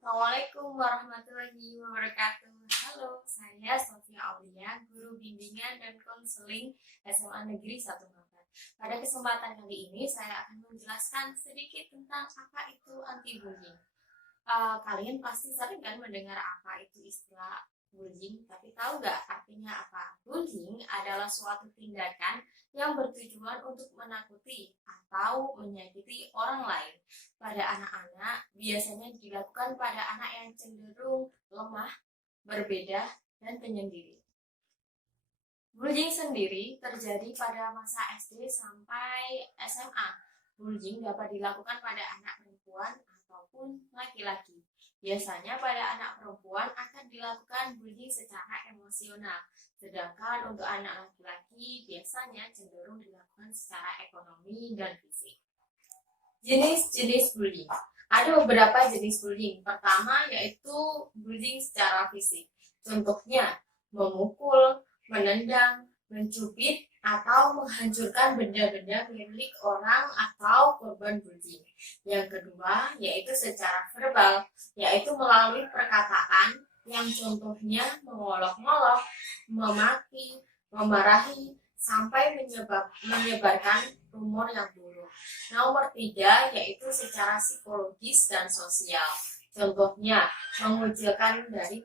Assalamualaikum warahmatullahi wabarakatuh. Halo, saya Sofia Aulia, guru bimbingan dan konseling SMA Negeri 1 Mampang. Pada kesempatan kali ini, saya akan menjelaskan sedikit tentang apa itu anti-bullying. Kalian pasti sering kan mendengar apa itu istilah bullying, tapi tahu nggak artinya apa? Bullying adalah suatu tindakan yang bertujuan untuk menakuti atau menyakiti orang lain. Pada anak-anak, biasanya dilakukan pada anak yang cenderung lemah, berbeda, dan penyendiri. Bullying sendiri terjadi pada masa SD sampai SMA. Bullying dapat dilakukan pada anak perempuan ataupun laki-laki. Biasanya pada anak perempuan akan dilakukan bullying secara emosional, sedangkan untuk anak laki-laki biasanya cenderung dilakukan secara ekonomi dan fisik. Jenis-jenis bullying. Ada beberapa jenis bullying. Pertama yaitu bullying secara fisik. Contohnya memukul, menendang, mencubit, atau menghancurkan benda-benda milik orang atau korban bullying. Yang kedua yaitu secara verbal, yaitu melalui perkataan yang contohnya mengolok-ngolok, memaki, memarahi, sampai menyebarkan rumor yang buruk. Nomor tiga yaitu secara psikologis dan sosial. Contohnya, mengucilkan dari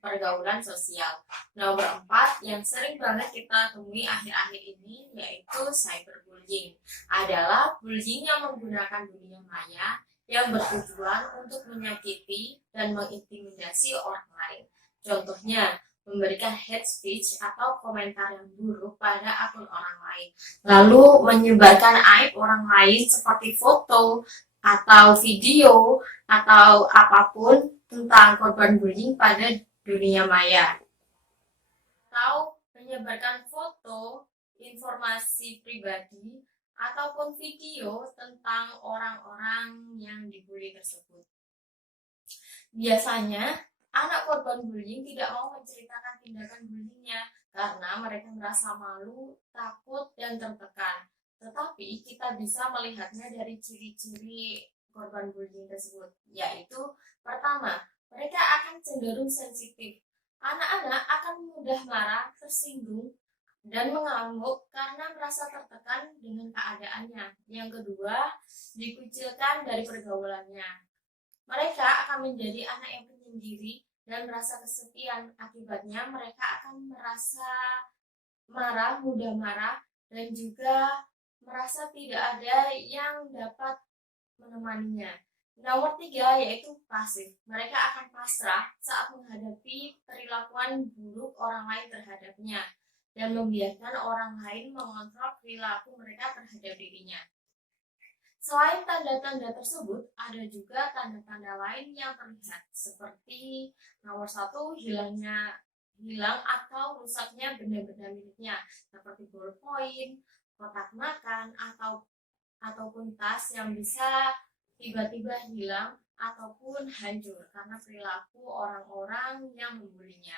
pergaulan sosial. Nomor empat yang sering banget kita temui akhir-akhir ini yaitu cyberbullying. Adalah bullying yang menggunakan dunia maya yang bertujuan untuk menyakiti dan mengintimidasi orang lain. Contohnya, memberikan hate speech atau komentar yang buruk pada akun orang lain, lalu menyebarkan aib orang lain seperti foto atau video atau apapun tentang korban bullying pada dunia maya, atau menyebarkan foto, informasi pribadi, ataupun video tentang orang-orang yang dibully tersebut. Biasanya, anak korban bullying tidak mau menceritakan tindakan bullyingnya karena mereka merasa malu, takut, dan tertekan. Tetapi kita bisa melihatnya dari ciri-ciri korban bullying tersebut, yaitu pertama, mereka akan cenderung sensitif. Anak-anak akan mudah marah, tersinggung, dan mengamuk karena merasa tertekan dengan keadaannya. Yang kedua, dikucilkan dari pergaulannya. Mereka akan menjadi anak yang penyendiri dan merasa kesepian. Akibatnya mereka akan merasa marah, mudah marah, dan juga merasa tidak ada yang dapat menemaninya. Nomor tiga yaitu pasif. Mereka akan pasrah saat menghadapi perilakuan buruk orang lain terhadapnya dan membiarkan orang lain mengontrol perilaku mereka terhadap dirinya. Selain tanda-tanda tersebut, ada juga tanda-tanda lain yang terlihat, seperti nomor satu, hilang atau rusaknya benda-benda miliknya, seperti ballpoint, kotak makan, ataupun tas yang bisa tiba-tiba hilang ataupun hancur karena perilaku orang-orang yang membulinya.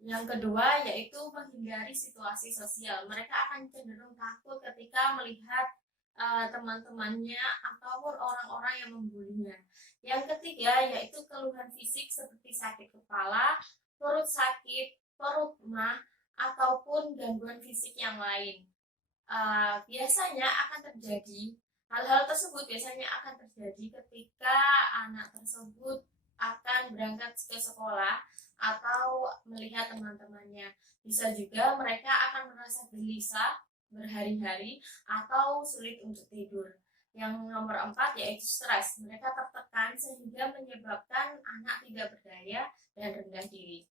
Yang kedua yaitu menghindari situasi sosial. Mereka akan cenderung takut ketika melihat teman-temannya ataupun orang-orang yang membulinya. Yang ketiga yaitu keluhan fisik seperti sakit kepala, perut sakit, perut mah, ataupun gangguan fisik yang lain. Biasanya akan terjadi hal-hal tersebut biasanya akan terjadi ketika anak tersebut akan berangkat ke sekolah atau melihat teman-temannya. Bisa juga mereka akan merasa gelisah berhari-hari atau sulit untuk tidur. Yang nomor empat yaitu stres. Mereka tertekan sehingga menyebabkan anak tidak berdaya dan rendah diri.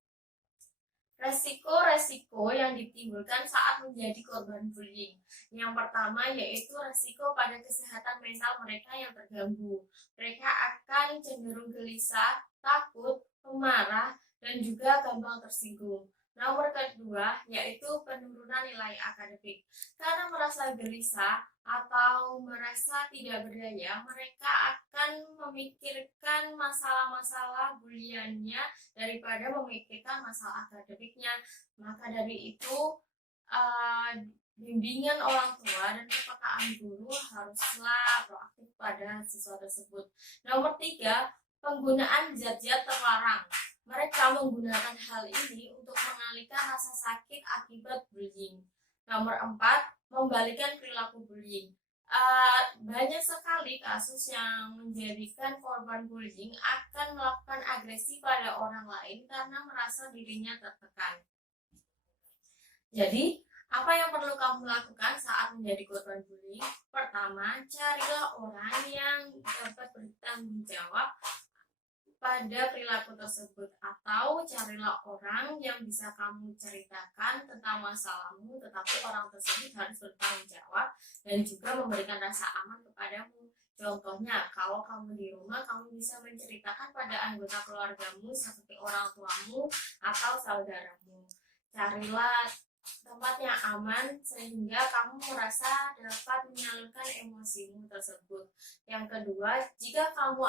Resiko-resiko yang ditimbulkan saat menjadi korban bullying. Yang pertama yaitu resiko pada kesehatan mental mereka yang terganggu. Mereka akan cenderung gelisah, takut, pemarah, dan juga gampang tersinggung. Nomor kedua yaitu penurunan nilai akademik. Karena merasa gelisah atau merasa tidak berdaya, mereka akan memikirkan masalah-masalah buliannya daripada memikirkan masalah akademiknya. Maka dari itu, bimbingan orang tua dan kepekaan guru haruslah proaktif pada siswa tersebut. Nomor tiga, penggunaan zat-zat terlarang. Mereka menggunakan hal ini untuk mengalihkan rasa sakit akibat bullying. Nomor 4, membalikan perilaku bullying. Banyak sekali kasus yang menjadikan korban bullying akan melakukan agresi pada orang lain karena merasa dirinya tertekan. Jadi, apa yang perlu kamu lakukan saat menjadi korban bullying? Pertama, carilah orang yang dapat bertanggung jawab pada perilaku tersebut, atau carilah orang yang bisa kamu ceritakan tentang masalahmu, tetapi orang tersebut harus bertanggung jawab dan juga memberikan rasa aman kepadamu. Contohnya, kalau kamu di rumah, kamu bisa menceritakan pada anggota keluargamu seperti orang tuamu atau saudaramu. Carilah tempat yang aman sehingga kamu merasa dapat menyalurkan emosimu tersebut. Yang kedua, jika kamu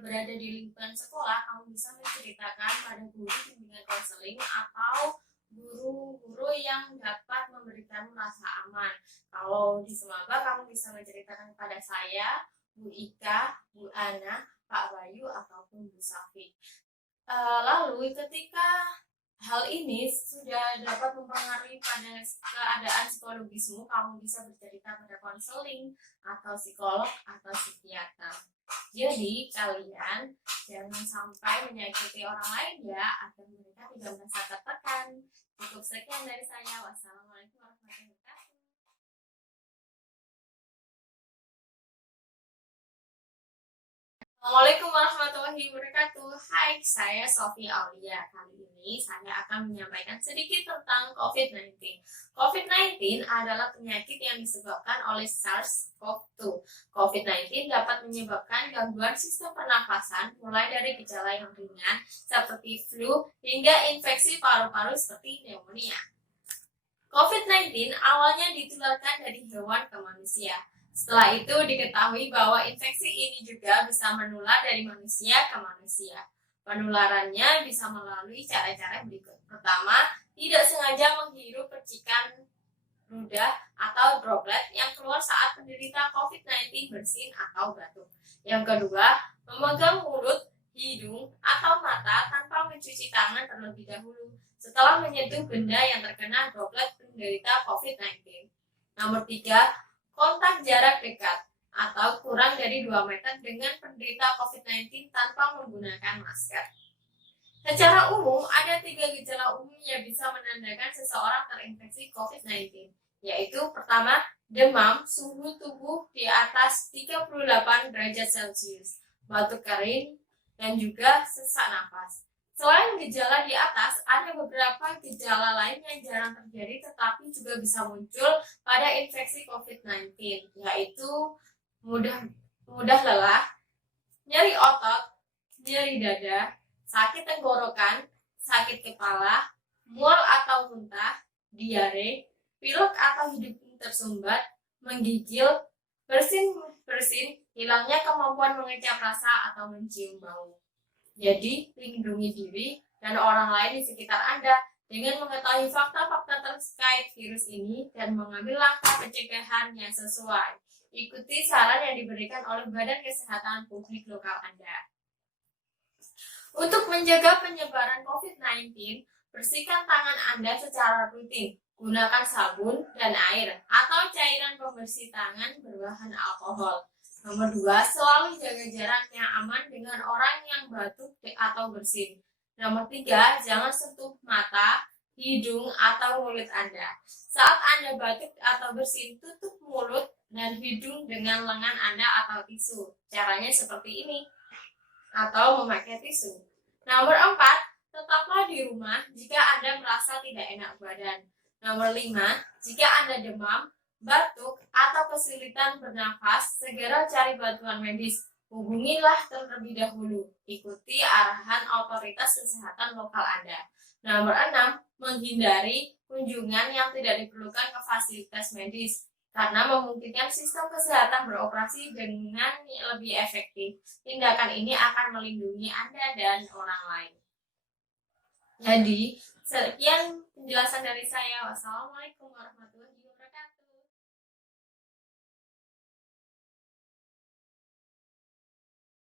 berada di lingkungan sekolah, kamu bisa menceritakan pada guru bimbingan konseling atau guru-guru yang dapat memberikanmu rasa aman. Kalau di Semaba, kamu bisa menceritakan kepada saya, Bu Ika, Bu Ana, Pak Bayu, ataupun Bu Safi. Lalu ketika hal ini sudah dapat mempengaruhi pada keadaan psikologismu, kamu bisa bercerita pada konseling atau psikolog atau psikiater. Jadi kalian jangan sampai menyakiti orang lain ya, agar mereka tidak merasa tertekan. Cukup sekian dari saya. Wassalamualaikum warahmatullahi wabarakatuh. Assalamualaikum warahmatullahi wabarakatuh. Hai, saya Sofi Aulia. Kali ini saya akan menyampaikan sedikit tentang COVID-19. COVID-19 adalah penyakit yang disebabkan oleh SARS-CoV-2. COVID-19 dapat menyebabkan gangguan sistem pernafasan mulai dari gejala yang ringan seperti flu hingga infeksi paru-paru seperti pneumonia. COVID-19 awalnya ditularkan dari hewan ke manusia. Setelah itu diketahui bahwa infeksi ini juga bisa menular dari manusia ke manusia. Penularannya bisa melalui cara-cara berikut. Pertama, tidak sengaja menghirup percikan ludah atau droplet yang keluar saat penderita COVID-19 bersin atau batuk. Yang kedua, memegang mulut, hidung, atau mata tanpa mencuci tangan terlebih dahulu setelah menyentuh benda yang terkena droplet penderita COVID-19. Nomor 3, kontak jarak dekat atau kurang dari 2 meter dengan penderita COVID-19 tanpa menggunakan masker. Secara umum, ada 3 gejala umum yang bisa menandakan seseorang terinfeksi COVID-19, yaitu pertama, demam, suhu tubuh di atas 38 derajat Celcius, batuk kering, dan juga sesak napas. Selain gejala di atas, ada beberapa gejala lain yang jarang terjadi tetapi juga bisa muncul pada infeksi COVID-19, yaitu mudah lelah, nyeri otot, nyeri dada, sakit tenggorokan, sakit kepala, mual atau muntah, diare, pilek atau hidung tersumbat, menggigil, bersin, hilangnya kemampuan mengecap rasa atau mencium bau. Jadi, lindungi diri dan orang lain di sekitar Anda dengan mengetahui fakta-fakta terkait virus ini dan mengambil langkah pencegahan yang sesuai. Ikuti saran yang diberikan oleh Badan Kesehatan Publik lokal Anda. Untuk menjaga penyebaran COVID-19, bersihkan tangan Anda secara rutin. Gunakan sabun dan air atau cairan pembersih tangan berbahan alkohol. Nomor 2, selalu jaga jarak yang aman dengan orang yang batuk atau bersin. Nomor 3, jangan sentuh mata, hidung, atau mulut Anda. Saat Anda batuk atau bersin, tutup mulut dan hidung dengan lengan Anda atau tisu. Caranya seperti ini, atau memakai tisu. Nomor 4, tetaplah di rumah jika Anda merasa tidak enak badan. Nomor 5, jika Anda demam, batuk, atau kesulitan bernafas, segera cari bantuan medis. Hubungilah terlebih dahulu. Ikuti arahan otoritas kesehatan lokal Anda. Nomor 6, menghindari kunjungan yang tidak diperlukan ke fasilitas medis karena memungkinkan sistem kesehatan beroperasi dengan lebih efektif. Tindakan ini akan melindungi Anda dan orang lain. Jadi, sekian penjelasan dari saya. Wassalamualaikum warahmatullahi wabarakatuh.